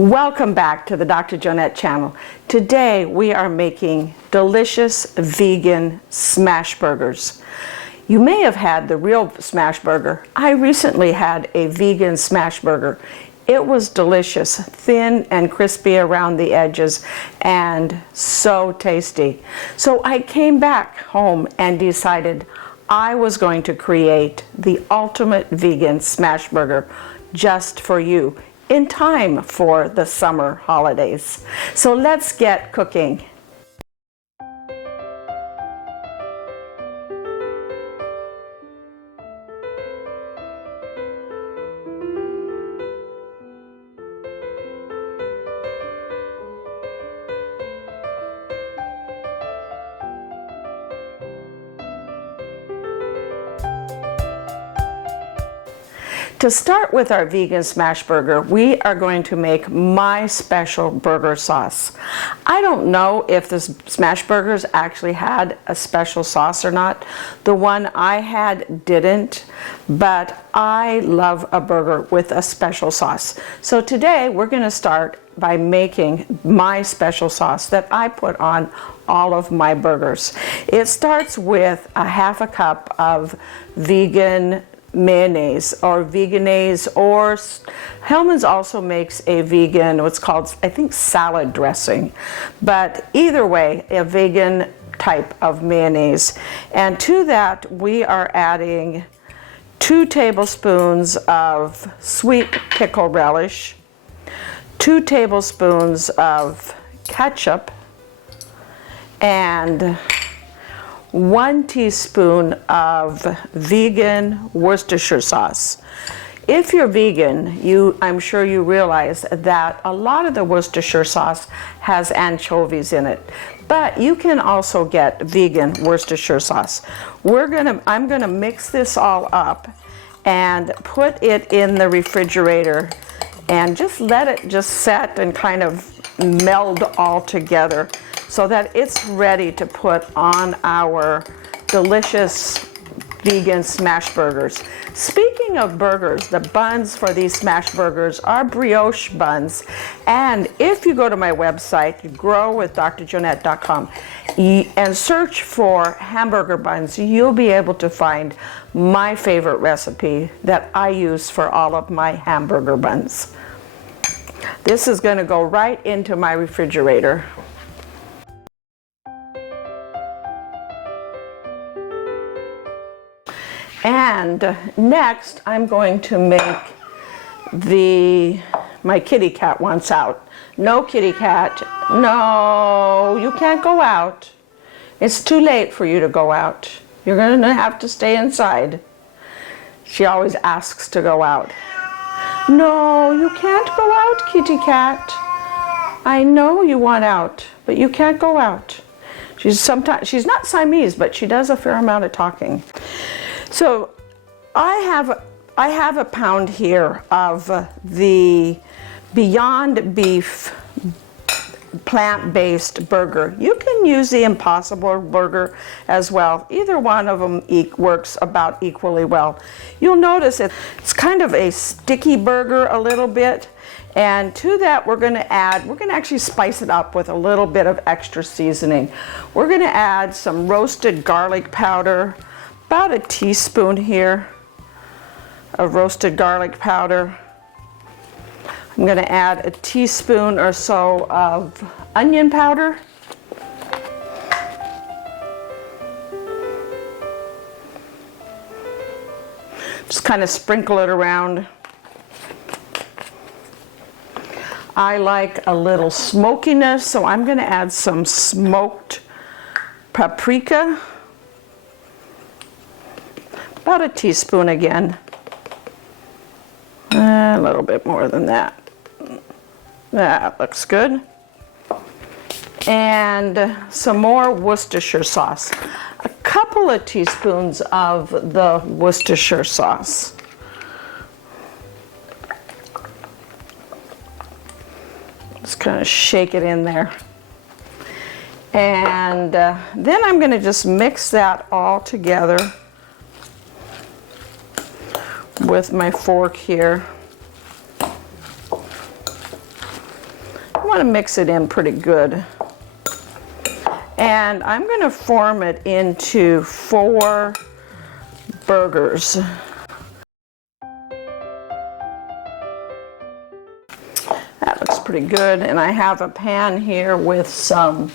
Welcome back to the Dr. Jonette channel. Today we are making delicious vegan smash burgers. You may have had the real smash burger. I recently had a vegan smash burger. It was delicious, thin and crispy around the edges and so tasty. So I came back home and decided I was going to create the ultimate vegan smash burger just for you, in time for the summer holidays. So let's get cooking. To start with our vegan smash burger, we are going to make my special burger sauce. I don't know if the smash burgers actually had a special sauce or not. The one I had didn't, but I love a burger with a special sauce. So today we're going to start by making my special sauce that I put on all of my burgers. It starts with a half a cup of vegan mayonnaise or veganese, or Hellmann's also makes a vegan, what's called, I think, salad dressing, but either way, a vegan type of mayonnaise. And to that we are adding 2 tablespoons of sweet pickle relish, 2 tablespoons of ketchup, and 1 teaspoon of vegan Worcestershire sauce. If you're vegan, I'm sure you realize that a lot of the Worcestershire sauce has anchovies in it, but you can also get vegan Worcestershire sauce. I'm gonna mix this all up and put it in the refrigerator and just let it just set and kind of meld all together, so that it's ready to put on our delicious vegan smash burgers. Speaking of burgers, the buns for these smash burgers are brioche buns. And if you go to my website, growwithdrjonette.com, and search for hamburger buns, you'll be able to find my favorite recipe that I use for all of my hamburger buns. This is going to go right into my refrigerator. And next I'm going to make my kitty cat wants out. No, kitty cat, no, you can't go out. It's too late for you to go out. You're going to have to stay inside. She always asks to go out. No, you can't go out, kitty cat. I know you want out, but you can't go out. She's not Siamese, but she does a fair amount of talking. So I have a pound here of the Beyond Beef plant-based burger. You can use the Impossible burger as well. Either one of them works about equally well. You'll notice it's kind of a sticky burger a little bit, and to that we're going to actually spice it up with a little bit of extra seasoning. We're going to add some roasted garlic powder, about a teaspoon here of roasted garlic powder. I'm going to add a teaspoon or so of onion powder. Just kind of sprinkle it around. I like a little smokiness, so I'm going to add some smoked paprika. About a teaspoon again. A little bit more than that. That looks good. And some more Worcestershire sauce. A couple of teaspoons of the Worcestershire sauce. Just kind of shake it in there. And then I'm going to just mix that all together with my fork here. want to mix it in pretty good. And I'm going to form it into 4 burgers. That looks pretty good. And I have a pan here with some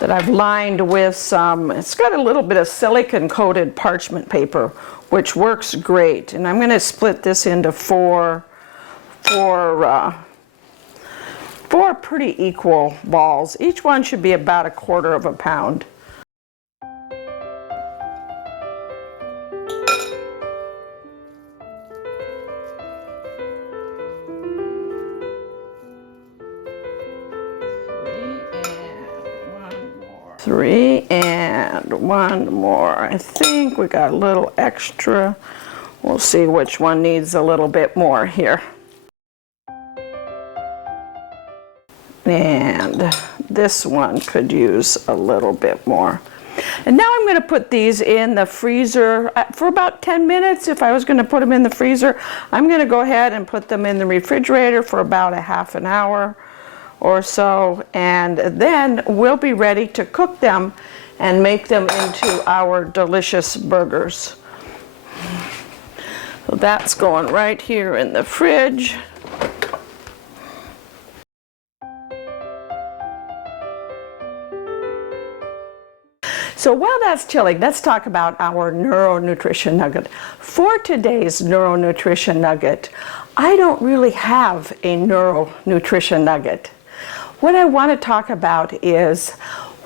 that I've lined with some, it's got a little bit of silicone coated parchment paper, which works great. And I'm going to split this into four pretty equal balls. Each one should be about 1/4 pound. Three and one more. I think we got a little extra. We'll see which one needs a little bit more here. And this one could use a little bit more. And now I'm going to put these in the freezer for about 10 minutes. If I was going to put them in the freezer, I'm going to go ahead and put them in the refrigerator for about 1/2 hour or so, and then we'll be ready to cook them and make them into our delicious burgers. So that's going right here in the fridge. So while that's chilling, let's talk about our Neuro Nutrition Nugget. For today's Neuro Nutrition Nugget, I don't really have a Neuro Nutrition Nugget. What I want to talk about is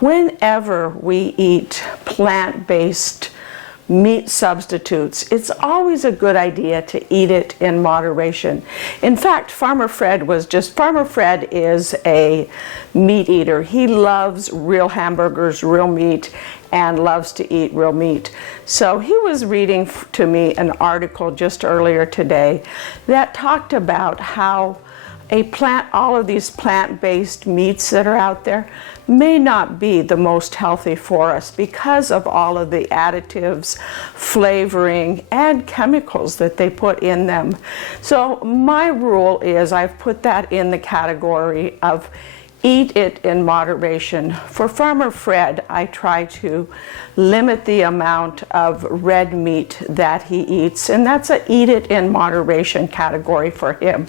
whenever we eat plant-based meat substitutes, it's always a good idea to eat it in moderation. In fact, Farmer Fred is a meat eater. He loves real hamburgers, real meat, and loves to eat real meat. So he was reading to me an article just earlier today that talked about how all of these plant-based meats that are out there may not be the most healthy for us because of all of the additives, flavoring, and chemicals that they put in them. So my rule is I've put that in the category of eat it in moderation. For Farmer Fred, I try to limit the amount of red meat that he eats, and that's a eat it in moderation category for him.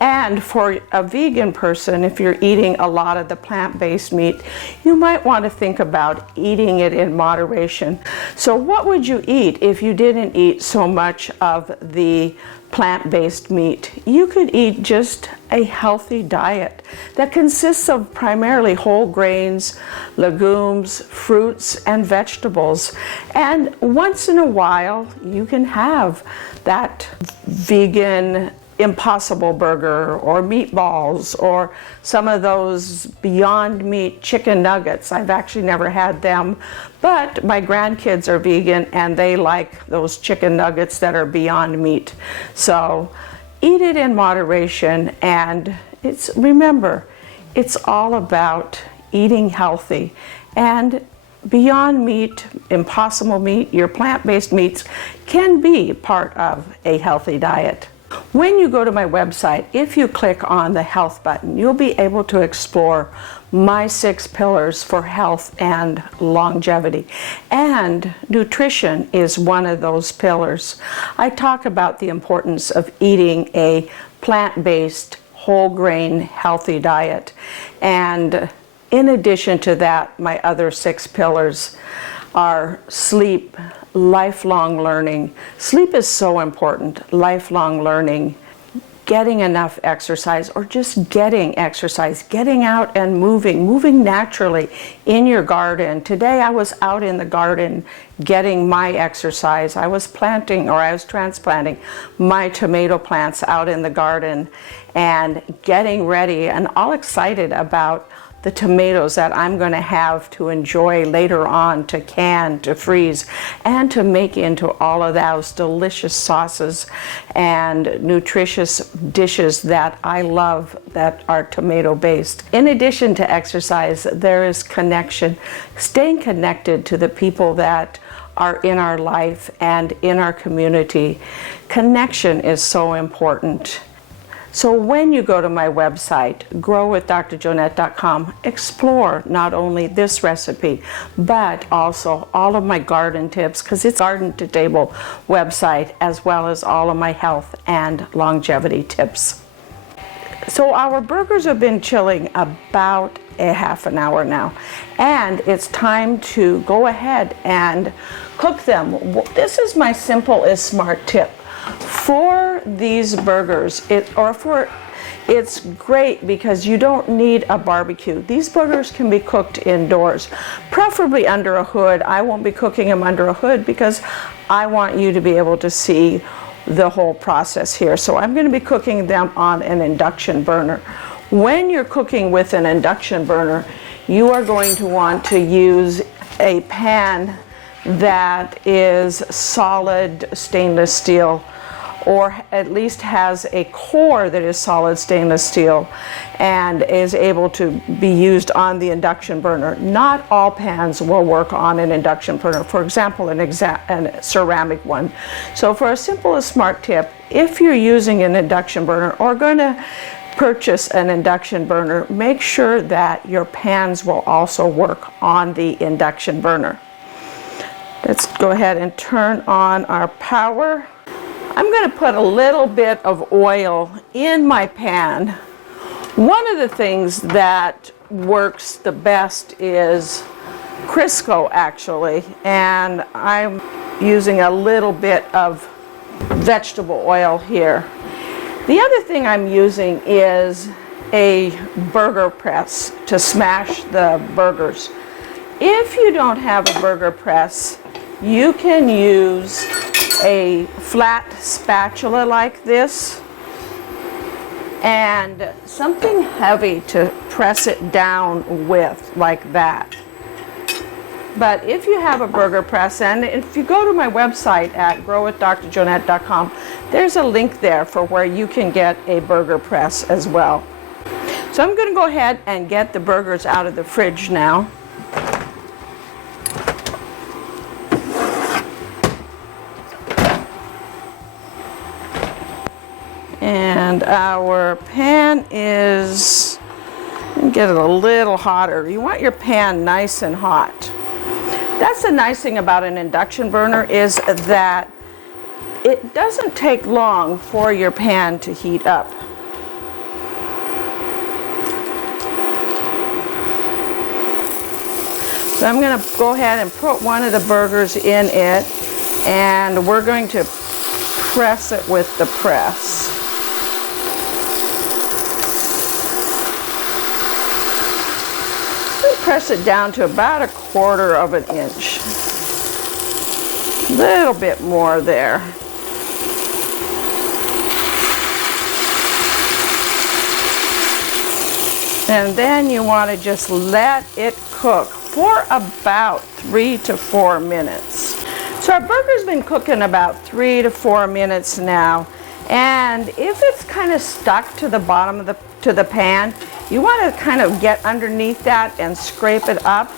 And for a vegan person, if you're eating a lot of the plant-based meat, you might want to think about eating it in moderation. So what would you eat if you didn't eat so much of the plant-based meat? You could eat just a healthy diet that consists of primarily whole grains, legumes, fruits, and vegetables. And once in a while, you can have that vegan Impossible Burger or meatballs or some of those Beyond Meat chicken nuggets. I've actually never had them, but my grandkids are vegan and they like those chicken nuggets that are Beyond Meat. So eat it in moderation, and remember, it's all about eating healthy. And Beyond Meat, Impossible Meat, your plant-based meats can be part of a healthy diet. When you go to my website, if you click on the health button, you'll be able to explore my 6 pillars for health and longevity. And nutrition is one of those pillars. I talk about the importance of eating a plant-based, whole grain, healthy diet. And in addition to that, my other 6 pillars are sleep, lifelong learning. Sleep is so important. Lifelong learning, getting enough exercise, or just getting exercise, getting out and moving naturally in your garden. Today I was out in the garden getting my exercise. I was transplanting my tomato plants out in the garden and getting ready and all excited about the tomatoes that I'm going to have to enjoy later on, to can, to freeze, and to make into all of those delicious sauces and nutritious dishes that I love that are tomato based. In addition to exercise, there is connection, staying connected to the people that are in our life and in our community. Connection is so important. So when you go to my website, growwithdrjonette.com, explore not only this recipe, but also all of my garden tips, because it's a garden to table website, as well as all of my health and longevity tips. So our burgers have been chilling about a half an hour now, and it's time to go ahead and cook them. This is my simple is smart tip. For these burgers, it's great because you don't need a barbecue. These burgers can be cooked indoors, preferably under a hood. I won't be cooking them under a hood because I want you to be able to see the whole process here. So I'm going to be cooking them on an induction burner. When you're cooking with an induction burner, you are going to want to use a pan that is solid stainless steel, or at least has a core that is solid stainless steel and is able to be used on the induction burner. Not all pans will work on an induction burner. For example, a ceramic one. So for a simple and smart tip, if you're using an induction burner or going to purchase an induction burner, make sure that your pans will also work on the induction burner. Let's go ahead and turn on our power. I'm going to put a little bit of oil in my pan. One of the things that works the best is Crisco, actually, and I'm using a little bit of vegetable oil here. The other thing I'm using is a burger press to smash the burgers. If you don't have a burger press, you can use a flat spatula like this and something heavy to press it down with, like that. But if you have a burger press, and if you go to my website at growwithdrjonette.com, there's a link there for where you can get a burger press as well. So I'm going to go ahead and get the burgers out of the fridge now. And our pan is, get it a little hotter. You want your pan nice and hot. That's the nice thing about an induction burner, is that it doesn't take long for your pan to heat up. So I'm going to go ahead and put one of the burgers in it, and we're going to press it with the press. Press it down to about 1/4 of an inch. A little bit more there. And then you want to just let it cook for about 3 to 4 minutes. So our burger's been cooking about 3 to 4 minutes now. And if it's kind of stuck to the bottom of the pan, you want to kind of get underneath that and scrape it up,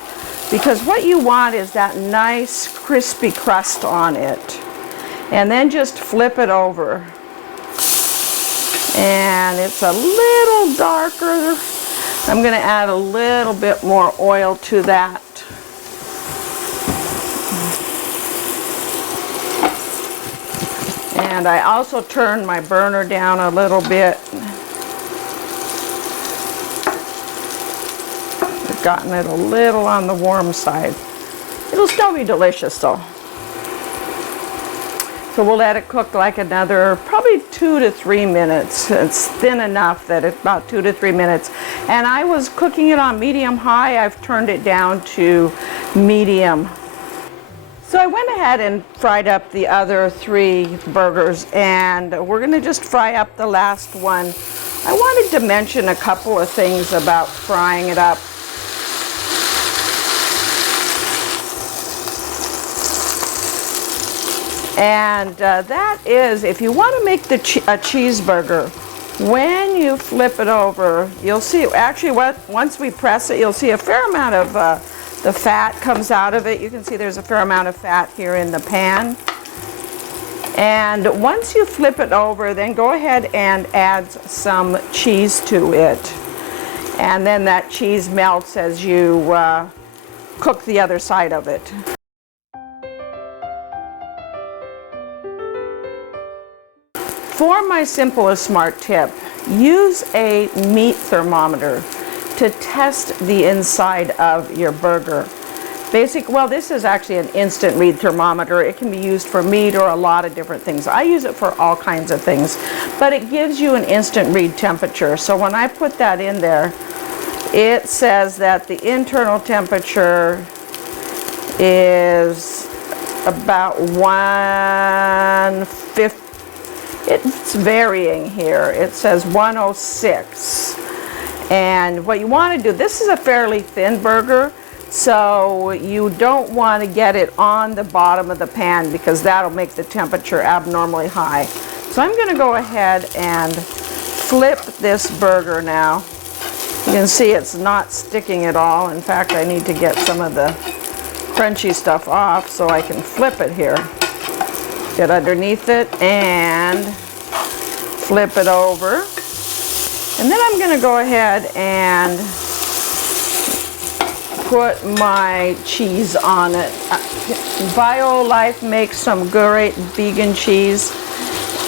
because what you want is that nice crispy crust on it. And then just flip it over. And it's a little darker. I'm going to add a little bit more oil to that. And I also turned my burner down a little bit. I've gotten it a little on the warm side. It'll still be delicious though. So we'll let it cook like another probably 2 to 3 minutes. It's thin enough that it's about 2 to 3 minutes. And I was cooking it on medium high. I've turned it down to medium. So I went ahead and fried up the other 3 burgers, and we're going to just fry up the last one. I wanted to mention a couple of things about frying it up. And that is, if you want to make a cheeseburger, when you flip it over, you'll see, actually once we press it, you'll see a fair amount of the fat comes out of it. You can see there's a fair amount of fat here in the pan. And once you flip it over, then go ahead and add some cheese to it. And then that cheese melts as you cook the other side of it. For my simplest smart tip, use a meat thermometer to test the inside of your burger. Well, this is actually an instant read thermometer. It can be used for meat or a lot of different things. I use it for all kinds of things, but it gives you an instant read temperature. So when I put that in there, it says that the internal temperature is about 150. It's varying here. It says 106. And what you want to do, this is a fairly thin burger, so you don't want to get it on the bottom of the pan because that'll make the temperature abnormally high. So I'm going to go ahead and flip this burger now. You can see it's not sticking at all. In fact, I need to get some of the crunchy stuff off so I can flip it here. Get underneath it and flip it over. And then I'm going to go ahead and put my cheese on it. BioLife makes some great vegan cheese,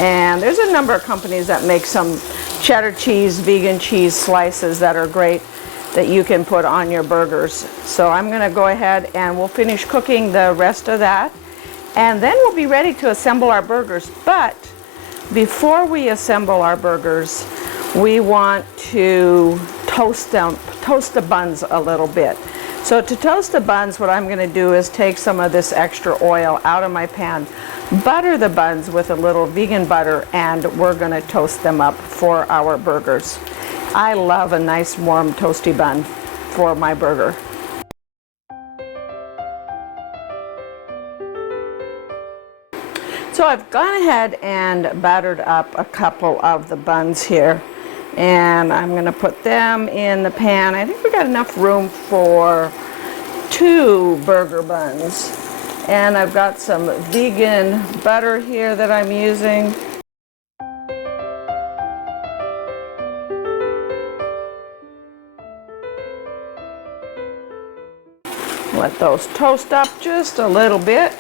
and there's a number of companies that make some cheddar cheese, vegan cheese slices that are great that you can put on your burgers. So I'm going to go ahead and we'll finish cooking the rest of that, and then we'll be ready to assemble our burgers. But before we assemble our burgers, we want to toast the buns a little bit. So to toast the buns, what I'm going to do is take some of this extra oil out of my pan, butter the buns with a little vegan butter, and we're going to toast them up for our burgers. I love a nice warm toasty bun for my burger. So I've gone ahead and battered up a couple of the buns here, and I'm going to put them in the pan. I think we got enough room for 2 burger buns. And I've got some vegan butter here that I'm using. Let those toast up just a little bit.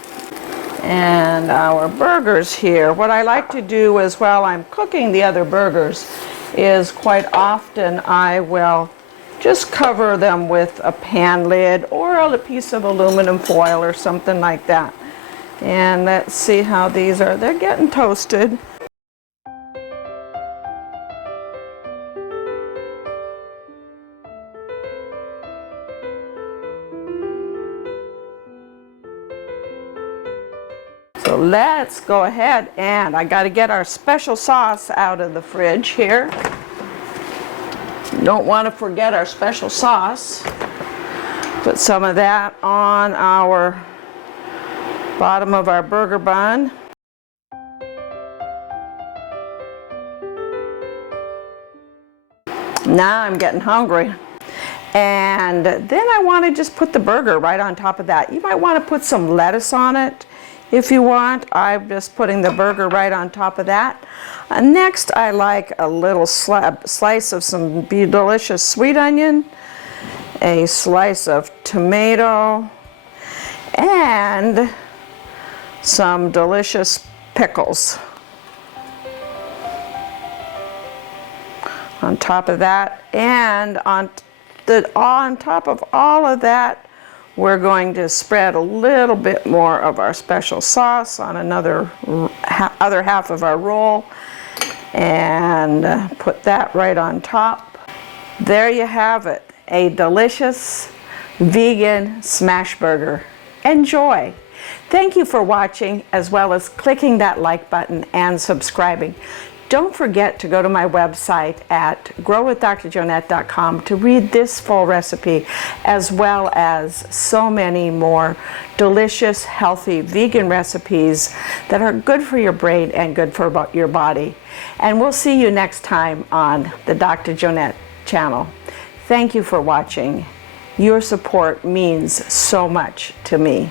And our burgers here, what I like to do is while I'm cooking the other burgers is quite often I will just cover them with a pan lid or a piece of aluminum foil or something like that. And let's see how these are. They're getting toasted. So let's go ahead, and I got to get our special sauce out of the fridge here. Don't want to forget our special sauce. Put some of that on our bottom of our burger bun. Now I'm getting hungry. And then I want to just put the burger right on top of that. You might want to put some lettuce on it if you want. I'm just putting the burger right on top of that. Next, I like a little slice of some delicious sweet onion, a slice of tomato, and some delicious pickles. On top of that, and on top of all of that, we're going to spread a little bit more of our special sauce on another other half of our roll, and put that right on top. There you have it, a delicious vegan smash burger. Enjoy! Thank you for watching, as well as clicking that like button and subscribing. Don't forget to go to my website at growwithdrjonette.com to read this full recipe, as well as so many more delicious, healthy, vegan recipes that are good for your brain and good for your body. And we'll see you next time on the Dr. Jonette channel. Thank you for watching. Your support means so much to me.